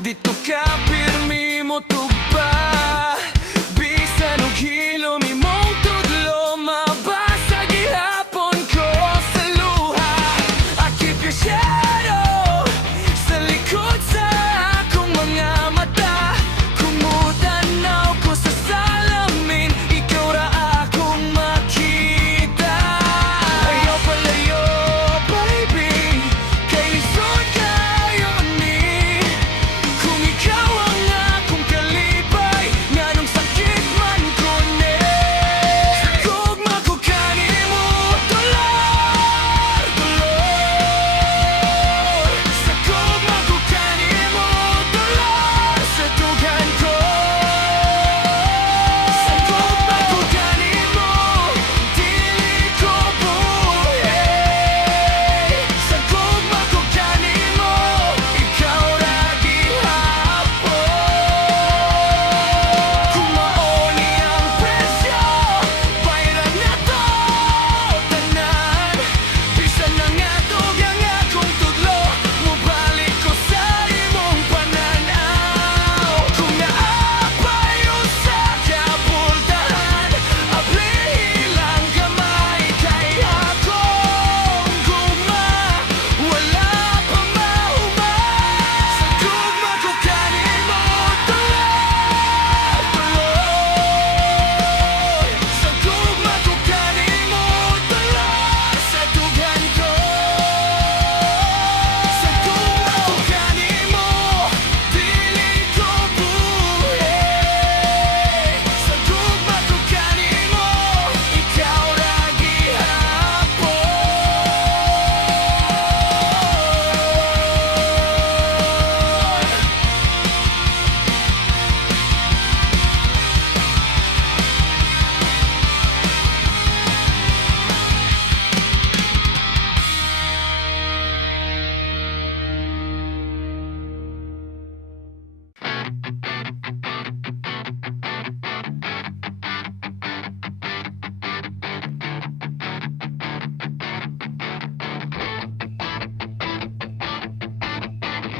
Dito ka pirmi mo tugba, bisan og hilom imong tudlo, mabasag gihapon ko sa luha. I keep your shadow sa likod sa akong mga mata. Kumutanaw ko sa salamin, ikaw ra akong makita. Ayaw palayo, baby, kay lisod kayo ni. Kung ikaw ang akong kalipay, nganong sakit man ko ni. Sa gugma ko kanimo, dolor, dolor. Sa gugma ko kanimo, dolor, sa tugan ko. Sa gugma ko kanimo, dili ko buhi. Sa gugma ko kanimo, ikaw ra gihapon. Kung mauni ang presyo, bayaran na to tanan. Bisan na nga tugang akong tudlo, mubalik ko sa imong pananaw. Kung naapay usa ka pultahan, abli lang gamay kay akong gugma, wala pa mauma. Sa gugma ko kanimo, dolor, dolor. Sa gugma ko kanimo, dolor, sa tugan ko. Sa gugma ko kanimo, dili ko buhi. Sa gugma ko kanimo, ikaw ra gihapon.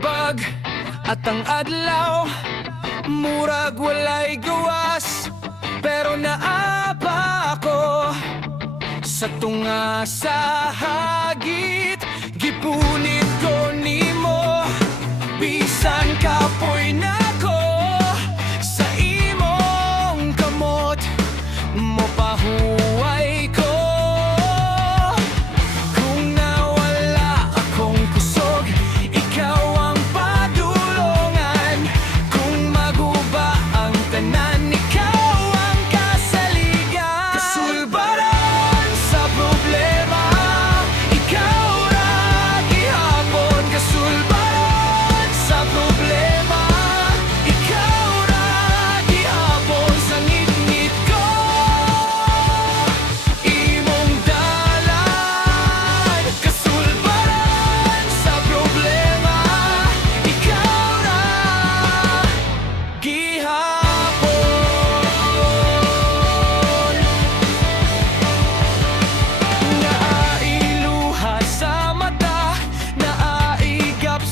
Bag at ang adlaw, murag walay gawas, pero naapa ako sa tunga sa hagit. Gipunit ko nimo, bisan kapoy nako sa imong kamot, mopahuway ko. Kung nawala akong kusog, ikaw ang padulungan. Kung maguba ang tanan, ikaw ang kasaligan. Kasulbaran sa problema, ikaw ra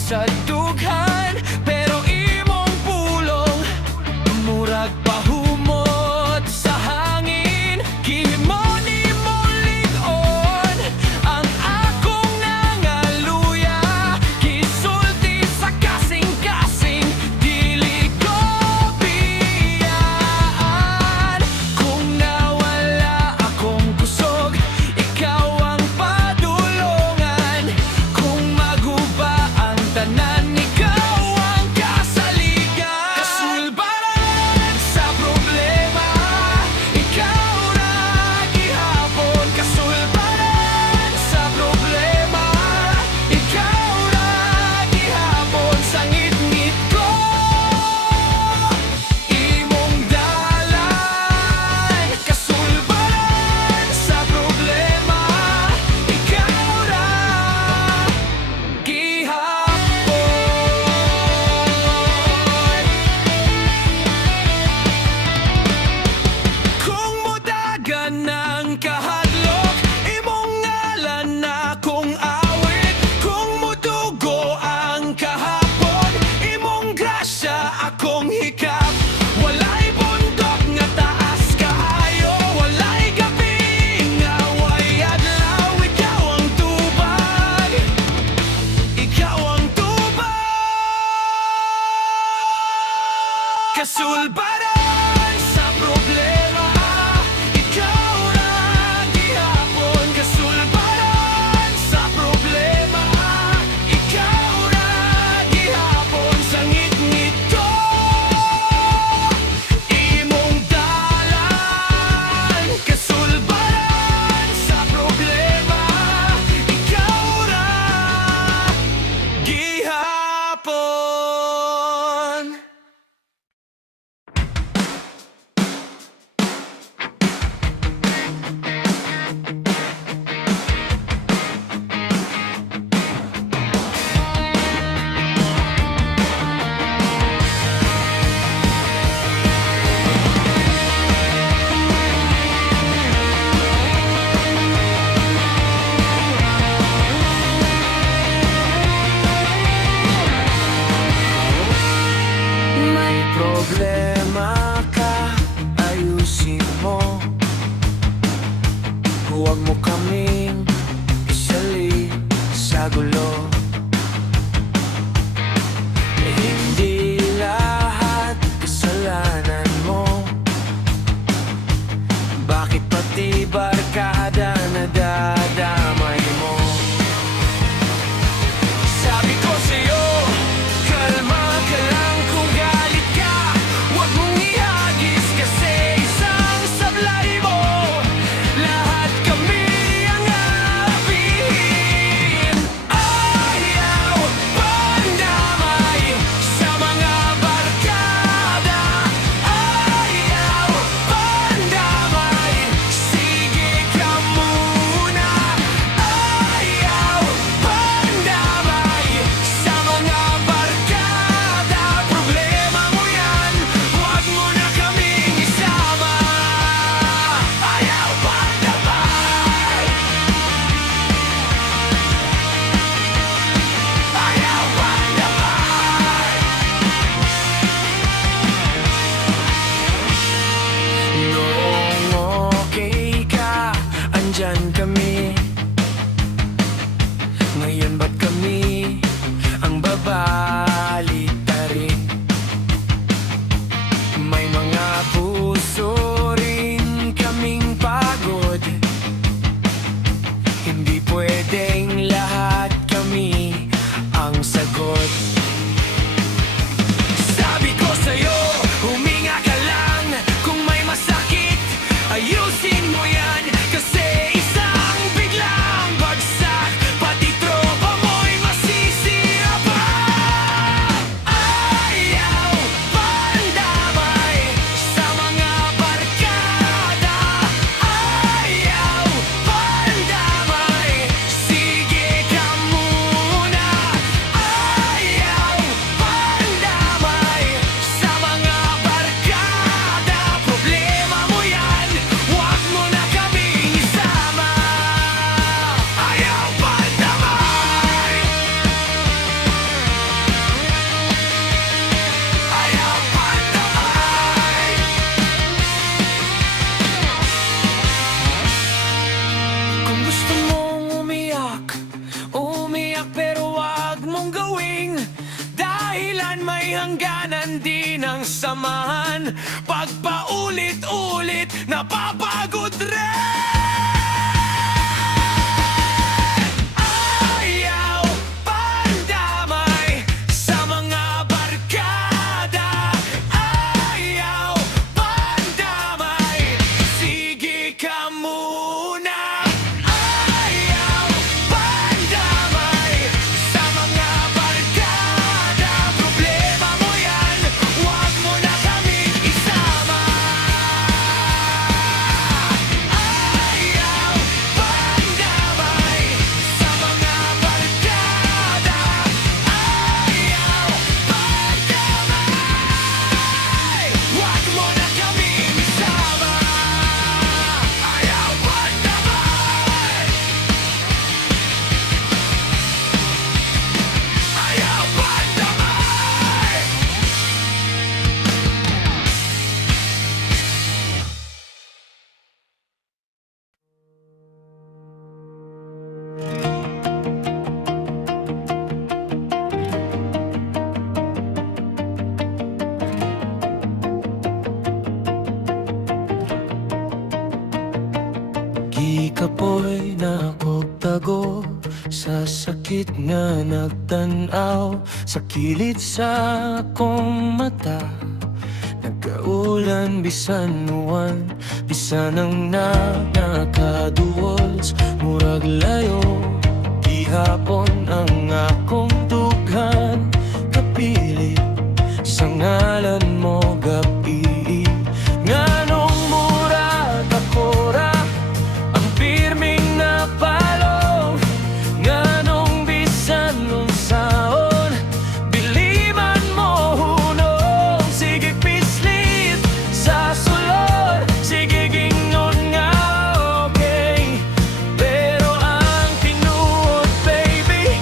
sa dughan, pero imong pulong murag pahumot sa hangin. Gihimo nimo lig-on ang akong nangaluya, gisulti sa kasing-kasing, dili ko biyaan. Kung nawala akong kusog, ikaw ang padulungan. Kung maguba ang tanan, ikaw ang kasaligan. Kasulbaran sa problema, ikaw ra gihapon. Kasulbaran sa problema, ikaw ra gihapon. Sa ngit-ngit ko, imong dalan. Kasulbaran sa problema, ikaw ra gihapon. Kung mudagan ng kahadlok, imong ngalan na kung awit. Kung mudugo ang kahapon, imong grasya akong hikap. Walay bundok nga taas kaayo, walay gabi nga way adlaw. Ikaw ang tubag, ikaw ang tubag. Kasulbaran sa problema, ikaw ra gihapon. Kasulbaran sa problema, ikaw ra gihapon. Sa ngit-ngit ko, imong dalan. Kasulbaran sa problema, ikaw ra gihapon. May problema ka, ayusin mo. Huwag mo kaming isali sa gulo. Hindi lahat kasalanan mo. Bakit pati barkada nadadamay mo? Sabi ko sa'yo, kalma ka lang kung galit ka. Huwag mong ihagis kasi isang sablay mo. Lahat kami ang aapihin. dahilan may hangganan din ang samahan. Pagpaulit-ulit, napapagod rin. Ayaw pandamay sa mga barkada. Ayaw pandamay, sige ka muna. Ayaw pandamay sa mga barkada. Problema mo yan, wag mo na kaming isama. Ayaw pandamay sa mga barkada. Ayaw pandamay, wag mo na kaming isama. Ayaw pandamay. Ayaw pandamay. Gikapoy na tago sa sakit nga nagtanaw sa kilid sa akong mata. Nagkaulan bisan uwan, bisan ang nakaduols, murag layo. Gihapon ang akong dughan, kapilit sa ngalan mo gabi. Nganong murag akora ang pirming napalong, nganong bisan unsaon biliman mo hunong. Sige pislit sa sulod, sige gingon nga okay. Pero ang tinuod baby,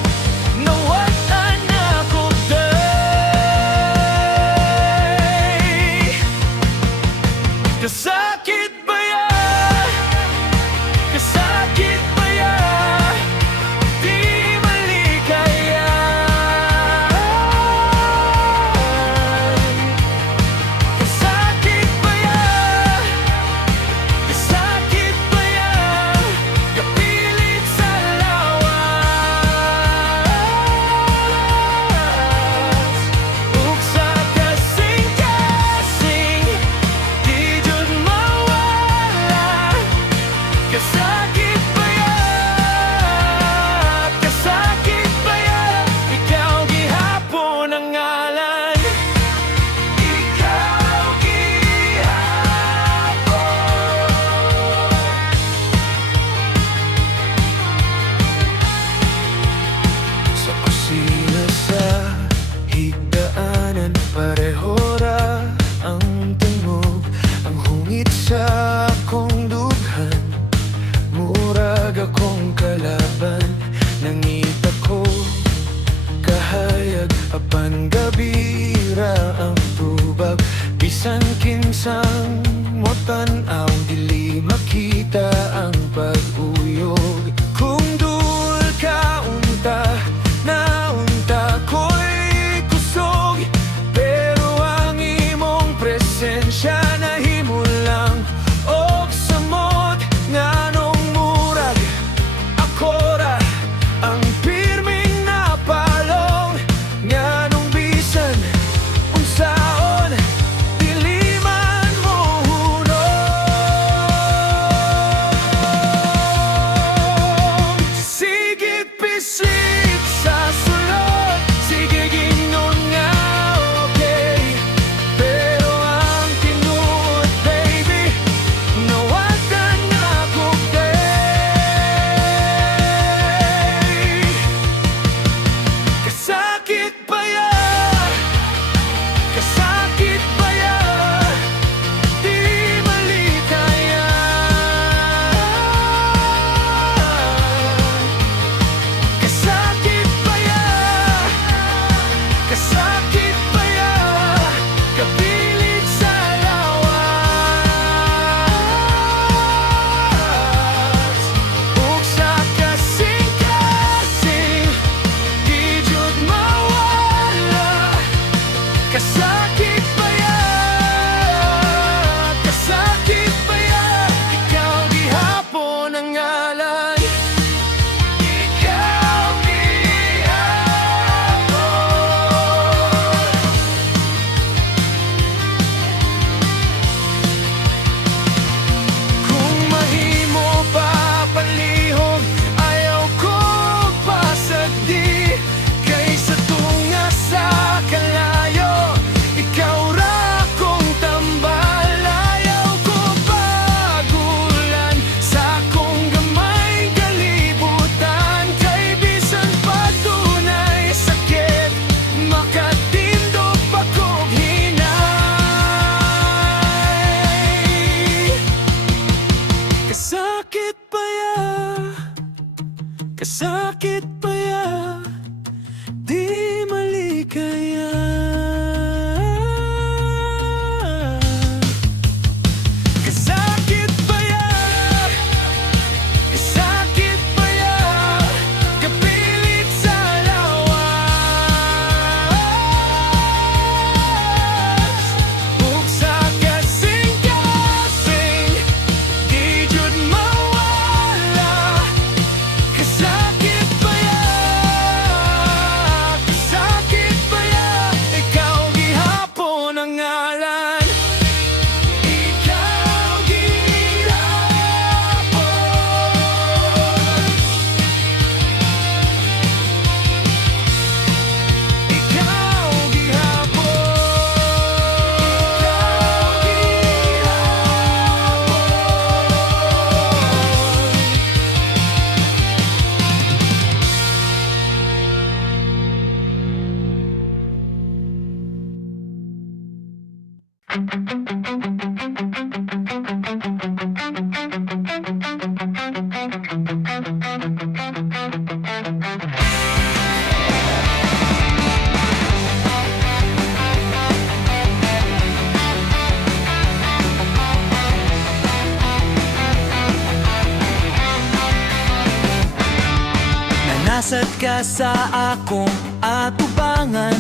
Nanasat ka sa akong atubangan,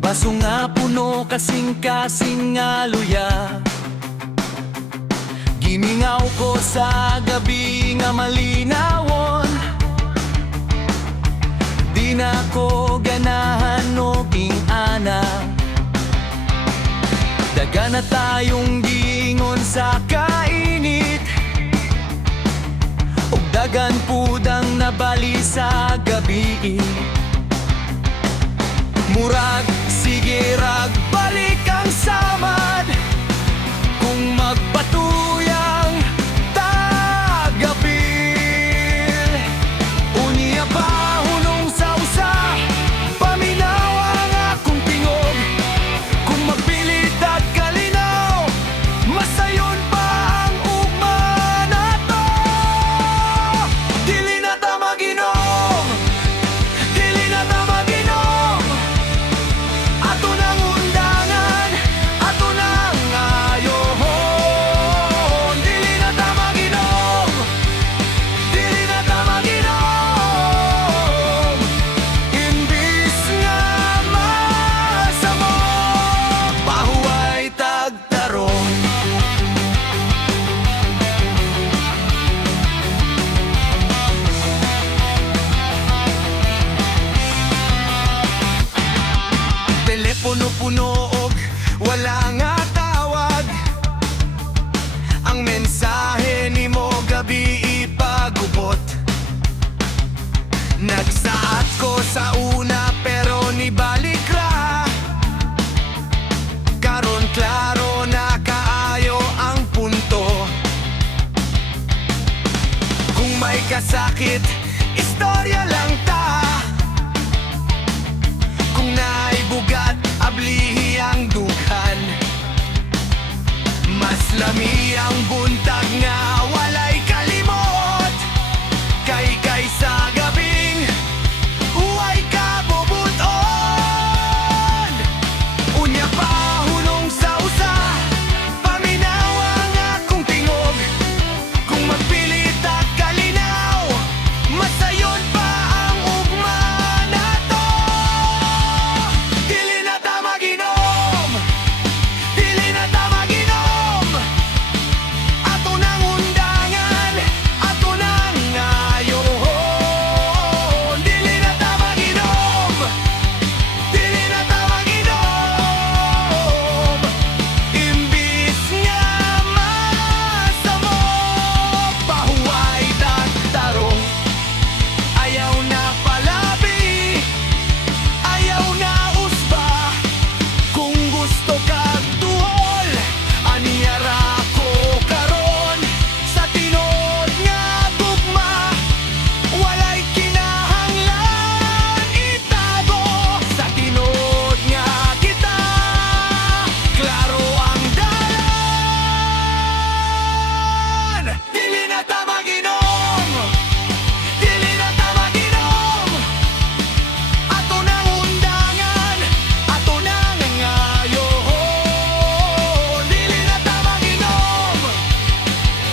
baso nga puno kasing-kasing nga luya. Gimingaw ko sa gabi nga malinawon, di na ko ganahan o ana. Daga na tayong gingon sa kainit, ug dagan pudang nabali sa gabi. Murag sige rag balik ang samad, kung magpatuyang tagabil. Unya pa hunong sa usa, paminaw ang akong tingog. Kung magpilit at kalinaw, masayon pa ang ugma nato. Dili na ta maginom, dili na ta maginom. Ato nang undangan, ato nang ayohon. Dili na ta maginom, dili na ta maginom. Imbis nga masamo, pahuway tagtarong. Telepono puno og wala nga tawag, ang mensahe nimo gabi ipagubot. Nagsaat ko sa una pero nibalik ra, karon klaro na kaayo ang punto. Kung may kasakit, istorya lang ta. Kung naibugat, ablihi ang dughan. Mas lami ang buntag nga walay kalimot, kay sa gabing huway kabubuton. Unya pa hunong sa usa, paminaw ang akong tingog. Kung magpilit at kalinaw, masayon pa ang ugma nato. Dili na ta maginom, dili na ta maginom. Ato nang undangan, ato nang ayohon. Dili na ta maginom, dili na ta maginom. Imbis nga masamo, pahuway tagtarong. Ayaw na palabi, ayaw na usba. Kung gusto kag tuhol, aniyara ko karon. Sa tinod nga gugma, walay kinahanglan itago. Sa tinod nga kita, klaro ang dalan. Dili na ta maginom, dili na ta maginom. Ato nang undangan, ato nang ayohon. Dili na ta maginom,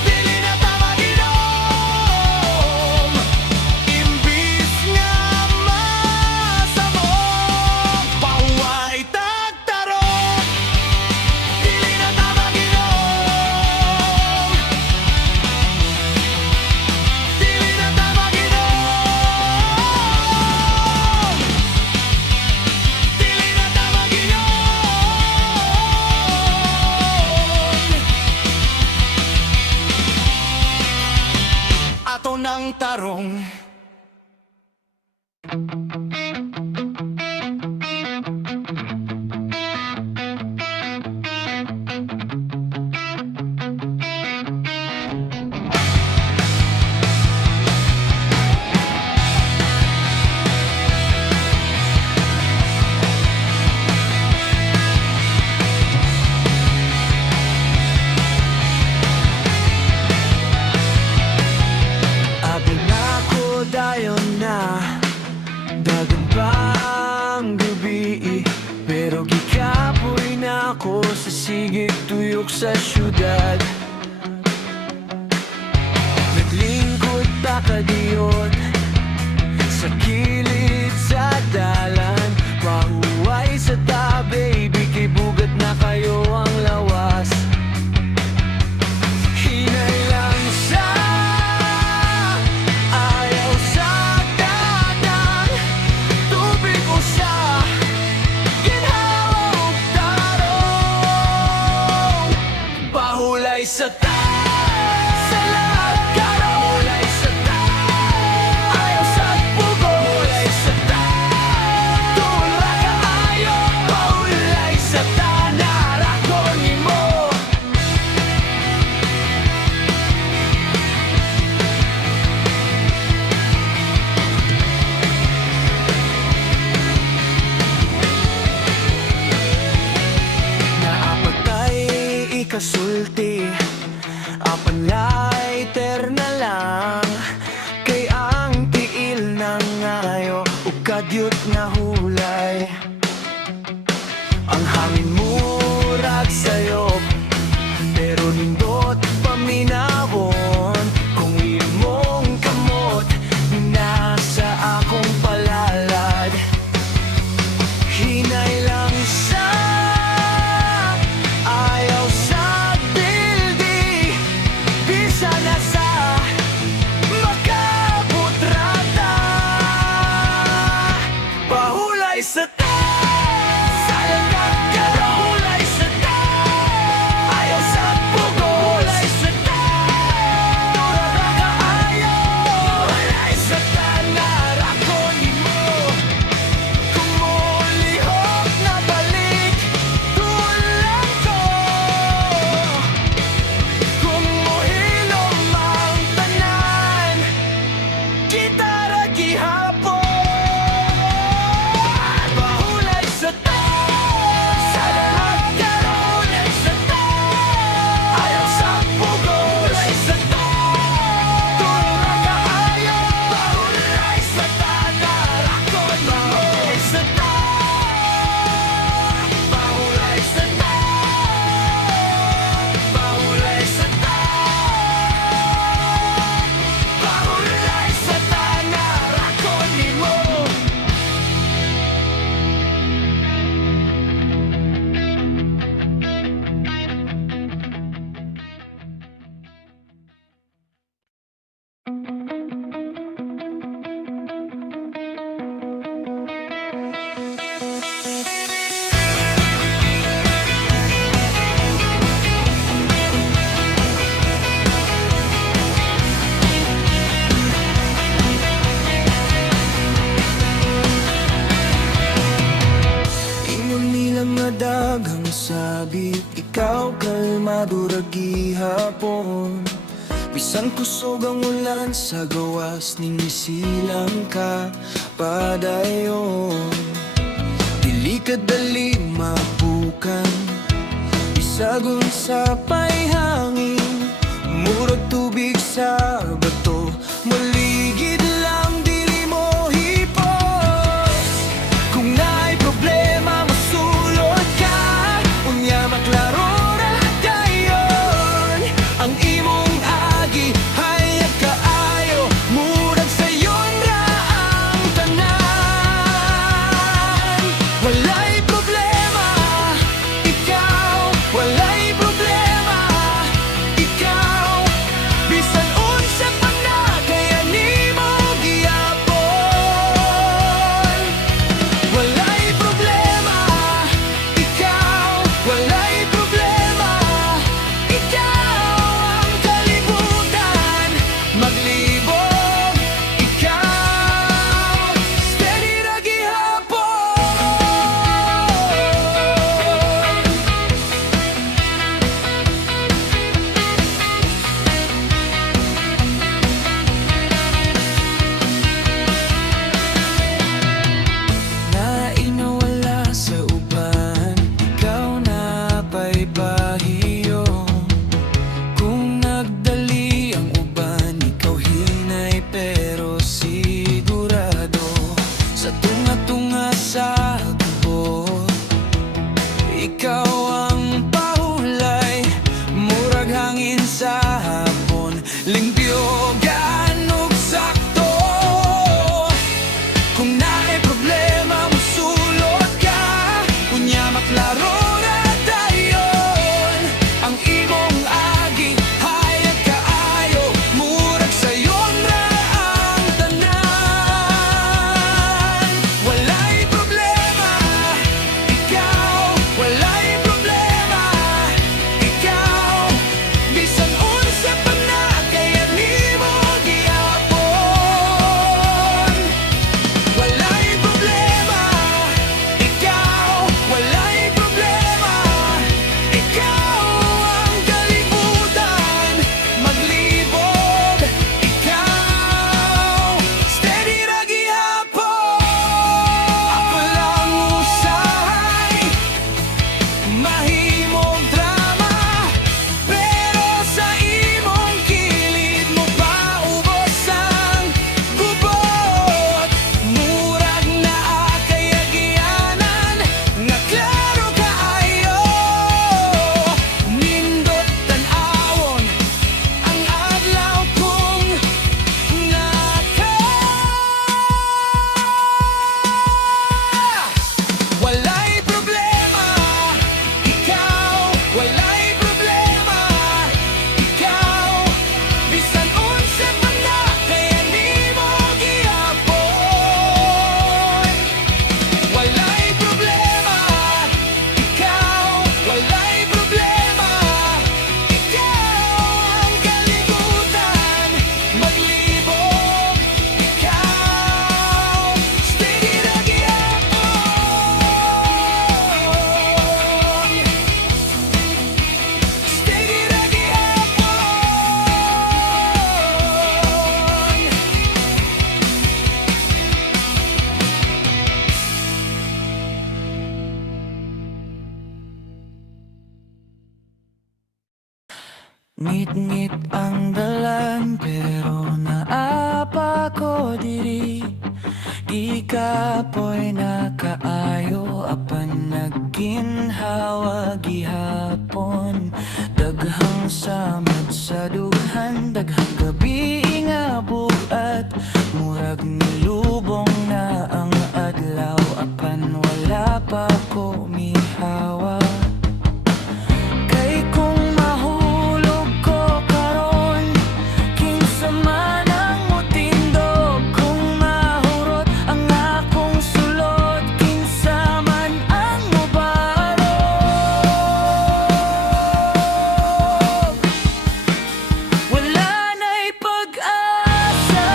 dili na ta maginom. Imbis nga masamo, pahuway tagtarong. Dili na ta maginom, dili na ta maginom. Dili na ta maginom. Ato nang tarong. sa syudad. Naglingkod pa ka diyon sa kilid sa dalan. Mahuway sa ta, baby, kay bugat na kayo ang lawas. Hinay lang sa ayaw sa dagat. Tubig o sa ginhawang tarong. Pahulay sa ta, sa lahat ka hulay sa ta. Ayaw sa pugo, hulay sa ta. Tula ka ayaw, pahulay sa ta. Narakon mo. Naapatay ikasulti, apan lighter na lang. Kay ang tiil na ngayo, ukadyot na hulay. Ang hangin murag sayop, pero nindot paminawon. Kung imong kamot, nasa akong palalad. Hinay lang sa ayaw sa bildi. Bisa na sa makabutrata. Pahulay sa ta, sa lagat ka hulay sa ta. Ayaw sa pugo, hulay sa ta. Turara ka ayaw, hulay sa ta. Narakon mo. Kung mulihok na balik, tulang ko. Kung muhilom ang tanan, kita ra gihapon. Pahulay sa ta, sa lahat ka hulay sa ta. Ayaw sa pugo, hulay sa ta. Turara ka ayaw, pahulay sa ta. Narakon mo. Sa ta, pahulay sa ta. Pahulay sa ta. Pahulay sa ta. Narakon mo. Ingon nila madagang sabit, ikaw kalmado ra gihapon. Bisan kusog ang ulan sa gawas, ning silang ka padayon. Dili ka dali mabukan, bisagon sa payhangin. Murag tubig sa bato, maligid lang dili mo hipos. Kung na'y problema, masulod ka. Unya maklaro ra dayon. Ang imong agi, hayag kaayo. Murag sayon ra ang tanan. Walay problema, ikaw. Walay problema, ikaw. Bisan unsa pa na, kaya nimo gihapon. Walay problema, ikaw. Walay problema, ikaw. Ang kalibutan, maglibog, ikaw. Steady ra gihapon. Nainawala sa uban, ikaw na pa'y pahiyo. Kung nagdali ang uban, ikaw hinay pero sigurado. Sa tunga-tunga sa kubo, ikaw ang pahulay. Ngit-ngit ang dalan pero naapa ko diri. Di ka po'y nakaayo apan nagginhawa gihapon. Daghang samad sa dughan, daghang gabi nga bugat. Murag nilubong na ang adlaw apan wala pa ko mihawa. Kay kung mahulog ko karon, kinsa man ang mutindog. Kung mahurot ang akong sulod, kinsa man ang mubarog. Wala na'y pag-asa.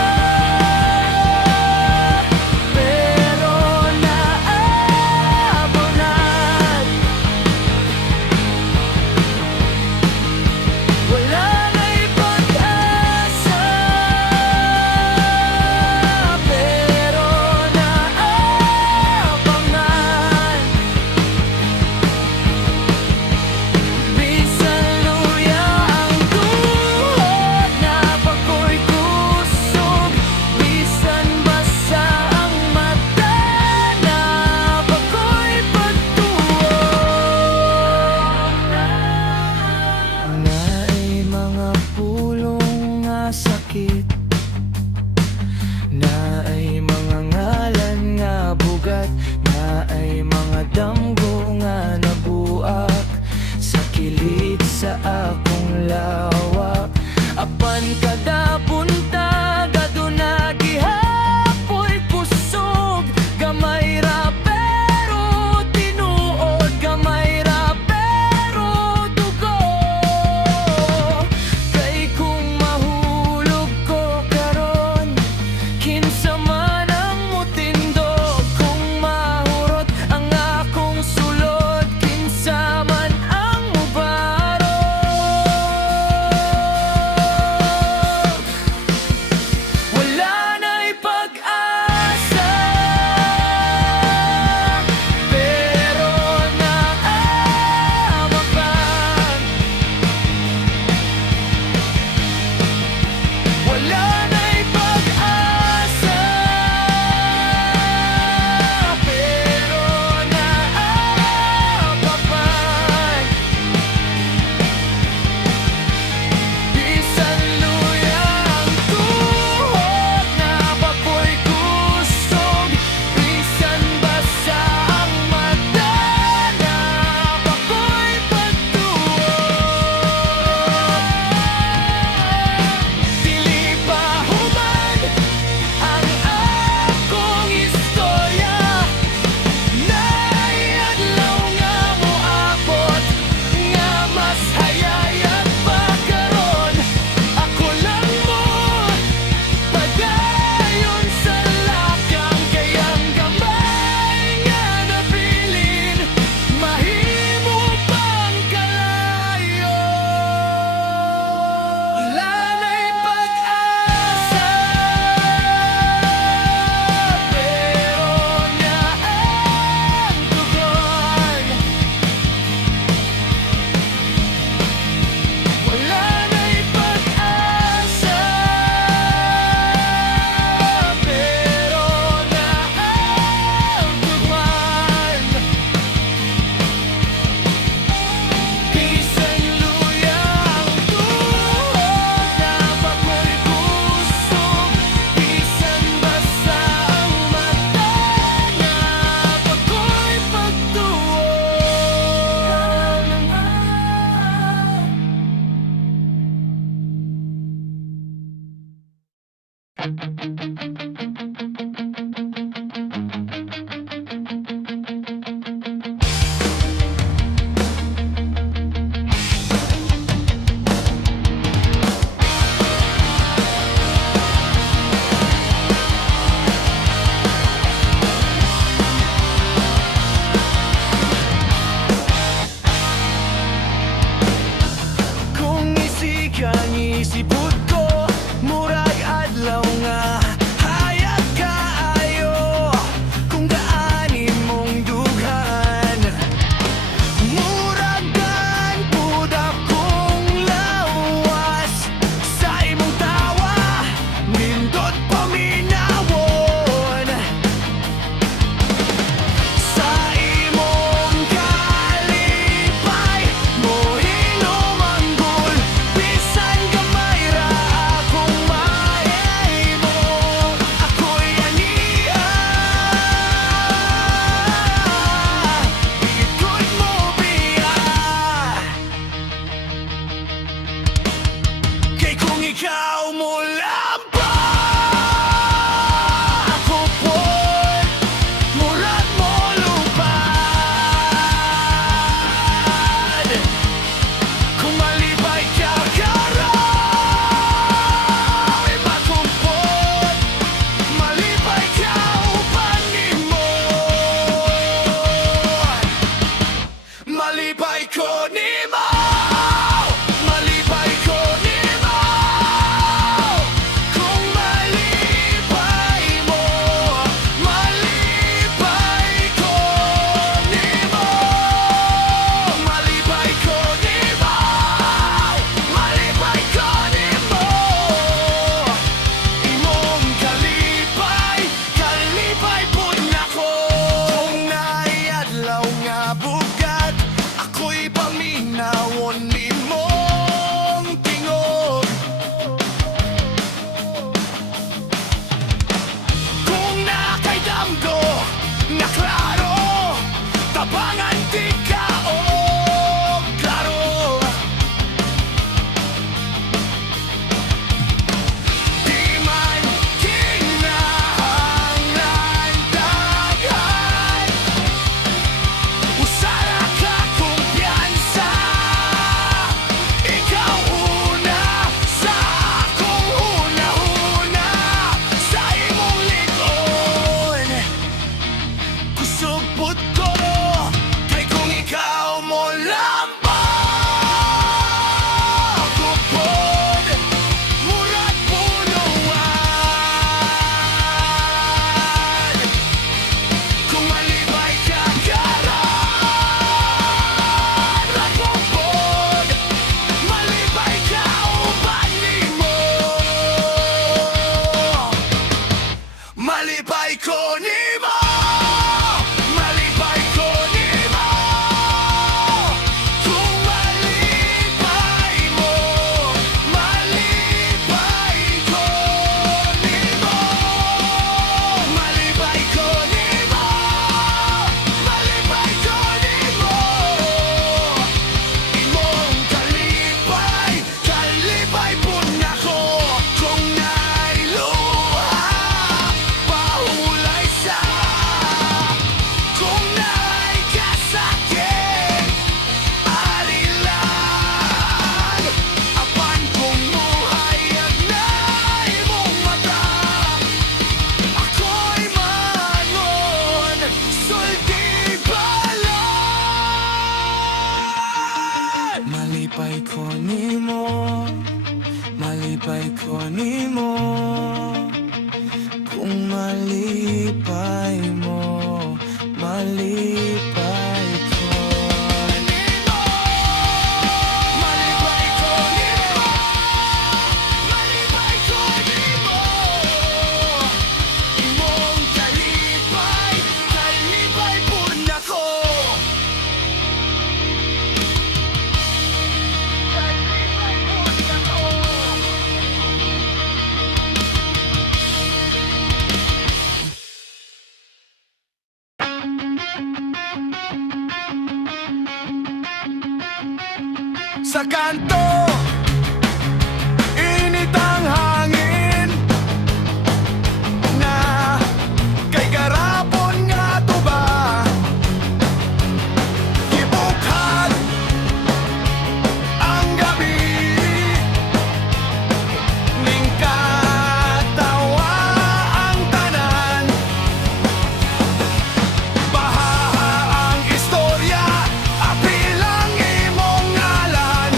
malipay ko nimo, malipay ko nimo, malipay ko nimo. Imong kalipay, kalipay pud nako. Kalipay pud nako. Sa kanto, init ang hangin na kay garapon nga tuba. Gibukhat ang gabi ning katawa ang tanan. Baha ang istorya, apil ang imong ngalan.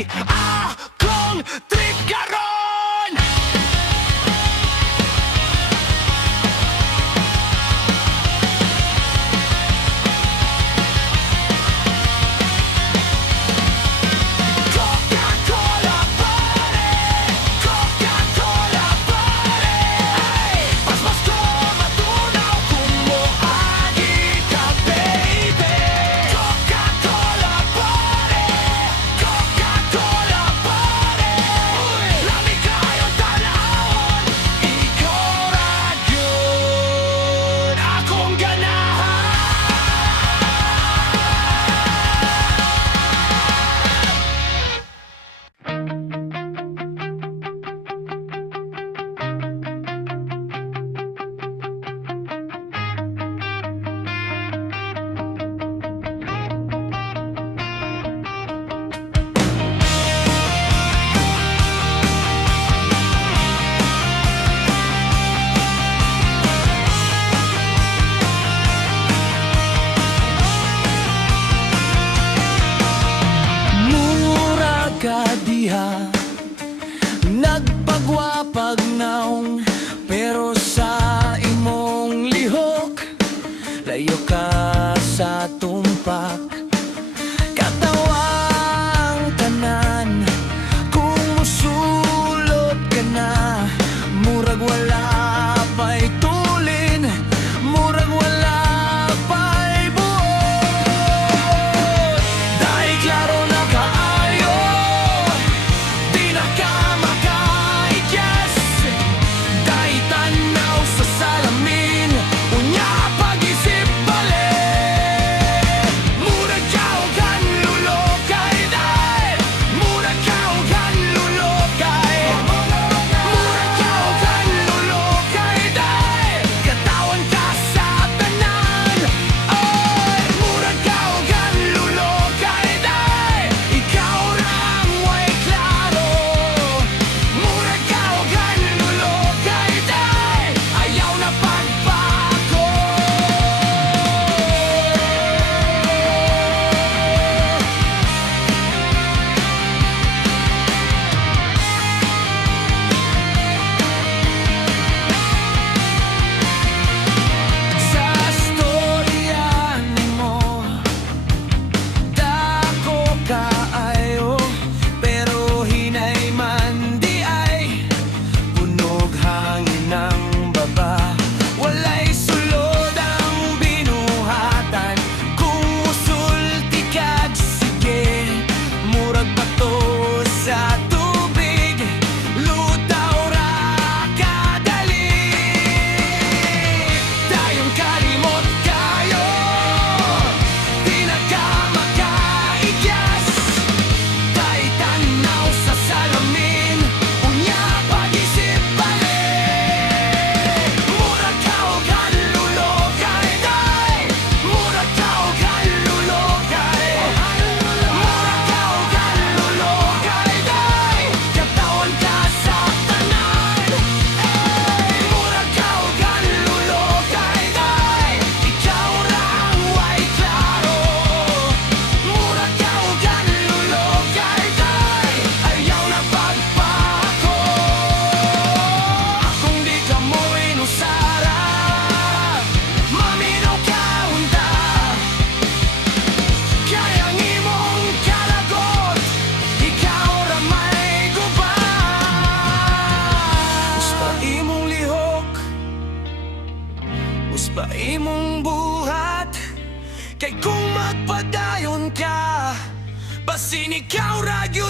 may akong trip karon. Coca-Cola pare, Coca-Cola pare. Ay, mas ko matunaw kung moagi ka, baby. Coca-Cola pare, Coca-Cola pare. Lami kayo tanahon, ikaw ra gyud akong ganahan. Mura ka diha, nagpagwapag naong, pero sa imong lihok layo ka sa tumpak. Katawang tanan kung musulot ka na, murag wala pa'y tulin, murag wala pa'y buot. Dahil klaro na kaayo, di na ka makaikyas. Dahil tanaw sa salamin, unya pag-isip balik. Murag ka o kanlulokay, dahil murag ka o kanlulokay. Murag ka o kanlulokay, dahil katawan ka sa tanan. Ay, murag ka o kanlulokay, dahil ikaw lang way klaro. Murag ka o kanlulokay, dahil ayaw na pagbago. Sa storya nimo, dako kaayo, pero hinay man di ay bunog hangin ng baba. Walay sulod ang binuhatan, kung usulti ka, sige. Murag bato sa tubig, lutaw ra kadali. Dayong kalimot kayo, di na ka makaigyas. Dahil tanaw sa salamin, unya pag-isip balik. Murag ka o kanlulokay, dahil murag ka o kanlulokay. Murag ka o kanlulokay, dahil katawan ka sa tanan. Murag ka o kanlulokay, dahil ikaw lang way klaro. Murag ka o kanlulokay, dahil ayaw na pagbago. Kung di ka mo inusara, maminaw ka unta. Kaya ang imong kalagot, ikaw ra may guban. Uspa imong lihok, uspa imong buhat. Kay kung magpadayon ka, basin ikaw ra gyud